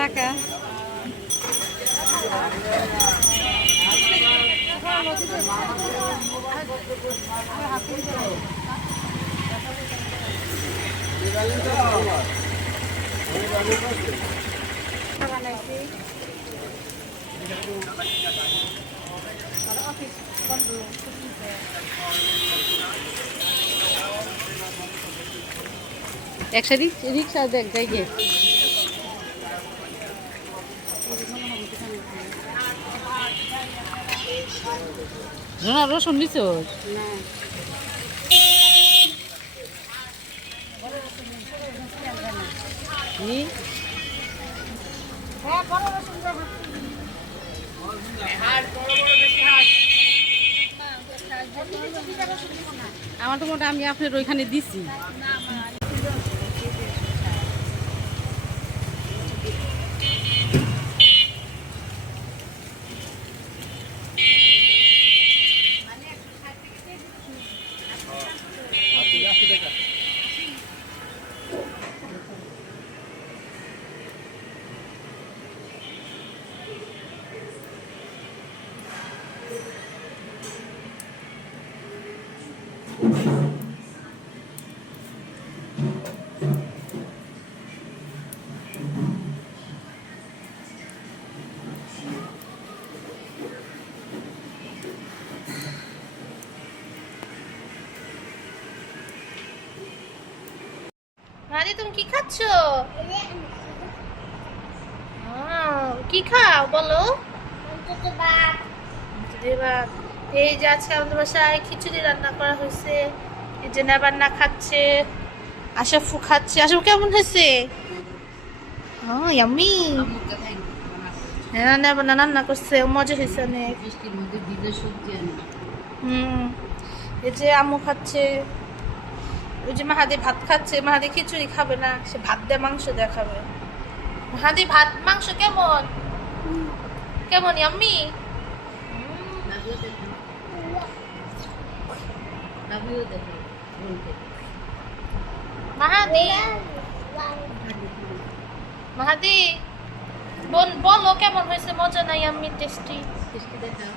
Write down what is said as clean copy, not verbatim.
টাকা একটা রিক্সা দেখ যাই গে রসুন নিছ আমার তো মোটা আমি আপনার ওইখানে দিছি আরে তুমি কি খাচ্ছ? কি খাও বলো? এই যে আজকে আমাদের বাসায় খিচুড়ি রান্না করা হয়েছে। এই যে নেবান্না খাচ্ছে, আশাফু খাচ্ছে। আশাফু কেমন হয়েছে? ইয়াম্মি। হ্যাঁ নেবান্না রান্না করছে, মজা হয়েছে অনেক। এই যে আম্মু খাচ্ছে। ওই যে মাহাদি ভাত খাচ্ছে। মাহাদি খিচুড়ি খাবে না, সে ভাত দিয়ে মাংস দিয়ে খাবে। মাহাদি ভাত মাংস কেমন কেমন ইয়াম্মি? মাহাদি মাহাদি বলো কেমন হয়েছে? মজা নাই ইয়াম্মি? টেস্টি দেখাও।